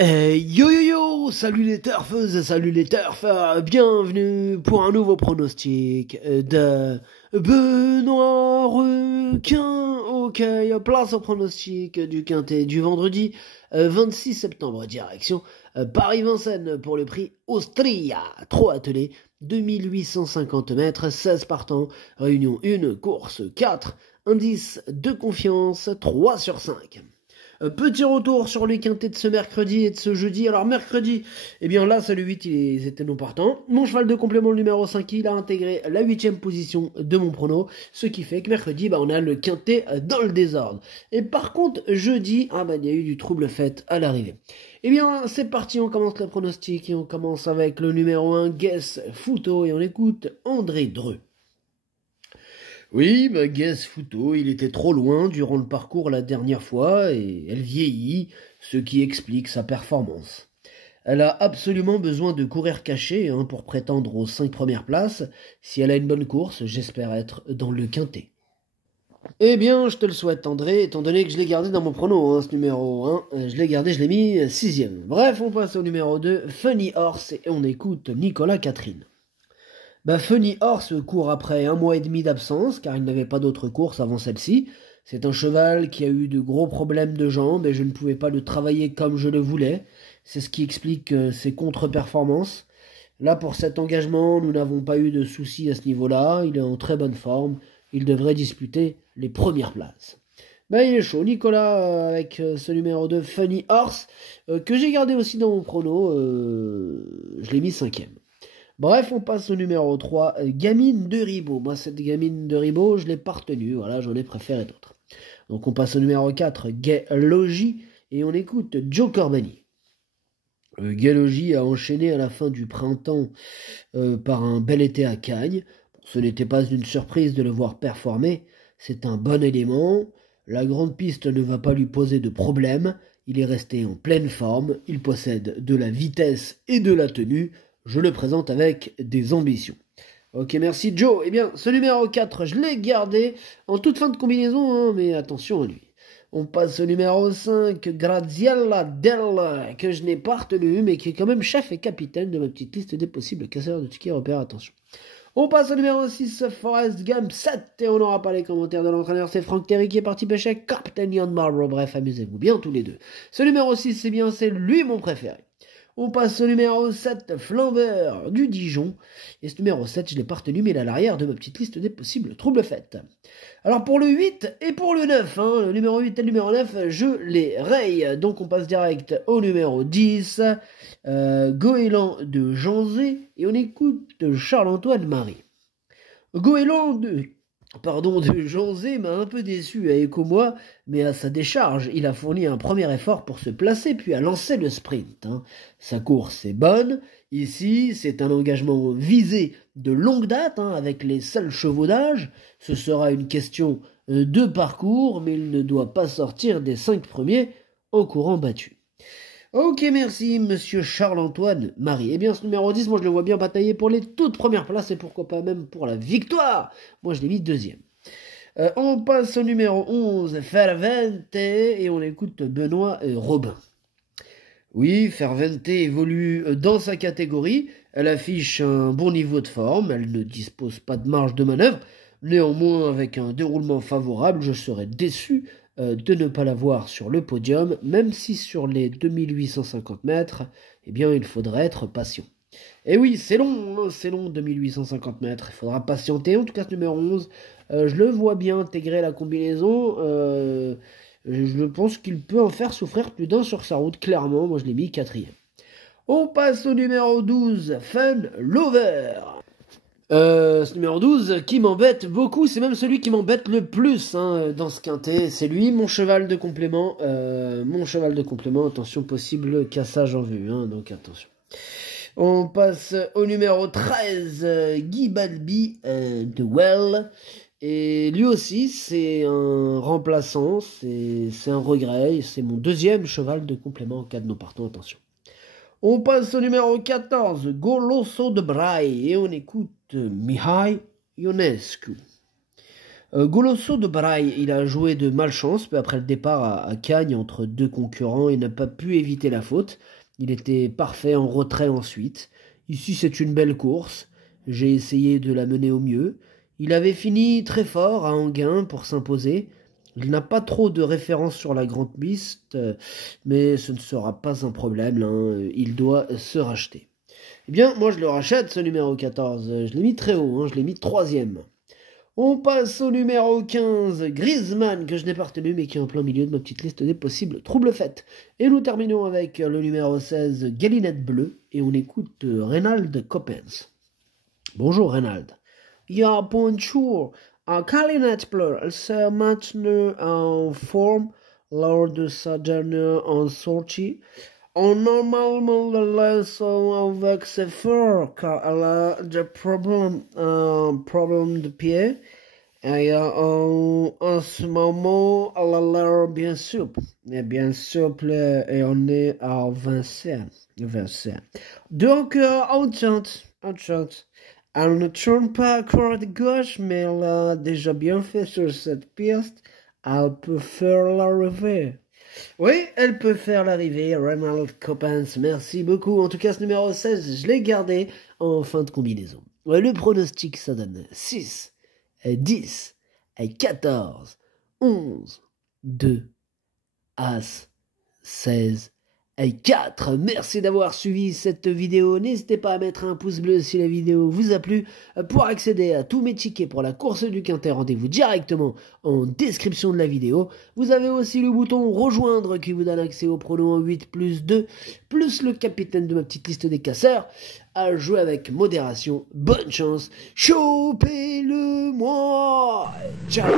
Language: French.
Yo yo yo, salut les turfeuses, salut les turfeurs, bienvenue pour un nouveau pronostic de Benoît Requin. Ok, place au pronostic du quintet du vendredi 26 septembre, direction Paris-Vincennes pour le prix Austria, 3 attelés, 2850 mètres, 16 partants, réunion 1, course 4, indice de confiance 3 sur 5. Petit retour sur les quintets de ce mercredi et de ce jeudi. Alors mercredi, eh bien là c'est le 8, ils étaient non partants. Mon cheval de complément le numéro 5, il a intégré la 8e position de mon prono. Ce qui fait que mercredi, on a le quintet dans le désordre. Et par contre, jeudi, il y a eu du trouble fait à l'arrivée. Eh bien c'est parti, on commence le pronostic et on commence avec le numéro 1, Guess Fouto, et on écoute André Dreux. Oui, Guess Fouto, il était trop loin durant le parcours la dernière fois et elle vieillit, ce qui explique sa performance. Elle a absolument besoin de courir caché pour prétendre aux 5 premières places. Si elle a une bonne course, j'espère être dans le quintet. Eh bien, je te le souhaite André, étant donné que je l'ai gardé dans mon prono, ce numéro 1, je l'ai mis 6e. Bref, on passe au numéro 2, Funny Horse, et on écoute Nicolas Catherine. Funny Horse court après 1 mois et demi d'absence, car il n'avait pas d'autre course avant celle-ci. C'est un cheval qui a eu de gros problèmes de jambes et je ne pouvais pas le travailler comme je le voulais. C'est ce qui explique ses contre-performances. Là, pour cet engagement, nous n'avons pas eu de soucis à ce niveau-là. Il est en très bonne forme. Il devrait disputer les premières places. Il est chaud, Nicolas, avec ce numéro 2, Funny Horse, que j'ai gardé aussi dans mon prono. Je l'ai mis 5e. Bref, on passe au numéro 3, Gamine de Ribot. Moi, cette Gamine de Ribot, je l'ai pas retenue. Voilà, j'en ai préféré d'autres. Donc, on passe au numéro 4, Gay Logie, et on écoute Joe Corbani. Gay Logie a enchaîné à la fin du printemps par un bel été à Cagnes. Ce n'était pas une surprise de le voir performer. C'est un bon élément. La grande piste ne va pas lui poser de problème. Il est resté en pleine forme. Il possède de la vitesse et de la tenue. Je le présente avec des ambitions. Ok, merci Joe. Eh bien, ce numéro 4, je l'ai gardé en toute fin de combinaison, mais attention à lui. On passe au numéro 5, Graziella Del, que je n'ai pas retenu, mais qui est quand même chef et capitaine de ma petite liste des possibles casseurs de tickets repères, attention. On passe au numéro 6, Forrest Gump 7, et on n'aura pas les commentaires de l'entraîneur, c'est Franck Terry qui est parti pêcher Captain Ian Marlborough. Bref, amusez-vous bien tous les deux. Ce numéro 6, c'est lui mon préféré. On passe au numéro 7, Flambeur du Dijon. Et ce numéro 7, je l'ai pas retenu, mais il est à l'arrière de ma petite liste des possibles troubles faits. Alors pour le 8 et pour le 9, le numéro 8 et le numéro 9, je les raye. Donc on passe direct au numéro 10, Goéland de Janzé. Et on écoute Charles-Antoine Marie. Goéland de Janzé m'a un peu déçu à Écomois, mais à sa décharge, il a fourni un premier effort pour se placer puis a lancé le sprint. Sa course est bonne. Ici, c'est un engagement visé de longue date, avec les seuls chevaux d'âge. Ce sera une question de parcours, mais il ne doit pas sortir des 5 premiers en courant battu. Ok, merci, monsieur Charles-Antoine Marie. Eh bien, ce numéro 10, moi, je le vois bien batailler pour les toutes premières places et pourquoi pas même pour la victoire. Moi, je l'ai mis 2e. On passe au numéro 11, Fervente, et on écoute Benoît Robin. Oui, Fervente évolue dans sa catégorie. Elle affiche un bon niveau de forme. Elle ne dispose pas de marge de manœuvre. Néanmoins, avec un déroulement favorable, je serais déçu de ne pas la voir sur le podium, même si sur les 2850 mètres, il faudrait être patient. Et oui, c'est long, 2850 mètres, il faudra patienter. En tout cas, ce numéro 11, je le vois bien intégrer la combinaison. Je pense qu'il peut en faire souffrir plus d'un sur sa route, clairement. Moi, je l'ai mis 4e. On passe au numéro 12, Fun Lover. Ce numéro 12 qui m'embête beaucoup, c'est même celui qui m'embête le plus dans ce quintet. C'est lui, mon cheval de complément. Attention, possible cassage en vue, donc attention. On passe au numéro 13, Guy Balbi de Well. Et lui aussi, c'est un remplaçant, c'est un regret. C'est mon 2e cheval de complément en cas de non partant, attention. On passe au numéro 14, Goloso de Braille, et on écoute Mihai Ionescu. Golosso de Braille, il a joué de malchance peu après le départ à Cagnes entre deux concurrents et n'a pas pu éviter la faute. Il était parfait en retrait ensuite. Ici, c'est une belle course. J'ai essayé de la mener au mieux. Il avait fini très fort à Enghien pour s'imposer. Il n'a pas trop de références sur la grande piste, mais ce ne sera pas un problème, là, hein. Il doit se racheter. Eh bien, moi je le rachète, ce numéro 14. Je l'ai mis très haut, hein, je l'ai mis troisième. On passe au numéro 15, Griezmann, que je n'ai pas retenu, mais qui est en plein milieu de ma petite liste des possibles troubles faites. Et nous terminons avec le numéro 16, Galinette Bleue, et on écoute Reynald Coppens. Bonjour Reynald. Ja, bonjour. Galinette Bleue, elle s'est maintenue en forme lors de sa dernière sortie. On normalement la laisse avec ses fers car elle a des problèmes de pied. Et en ce moment, elle a l'air bien souple. Et on est à 25. Donc, on chante. Elle ne tourne pas à corde gauche, mais elle a déjà bien fait sur cette piste. Elle peut faire l'arrivée. Oui, elle peut faire l'arrivée, Reynald Coppens, merci beaucoup. En tout cas, ce numéro 16, je l'ai gardé en fin de combinaison. Ouais, le pronostic, ça donne 6, 10, 14, 11, 2, As, 16, 4. Merci d'avoir suivi cette vidéo. N'hésitez pas à mettre un pouce bleu si la vidéo vous a plu. Pour accéder à tous mes tickets pour la course du Quintet, rendez-vous directement en description de la vidéo. Vous avez aussi le bouton rejoindre qui vous donne accès au prono en 8+2, plus le capitaine de ma petite liste des casseurs. À jouer avec modération. Bonne chance. Chopez-le-moi. Ciao.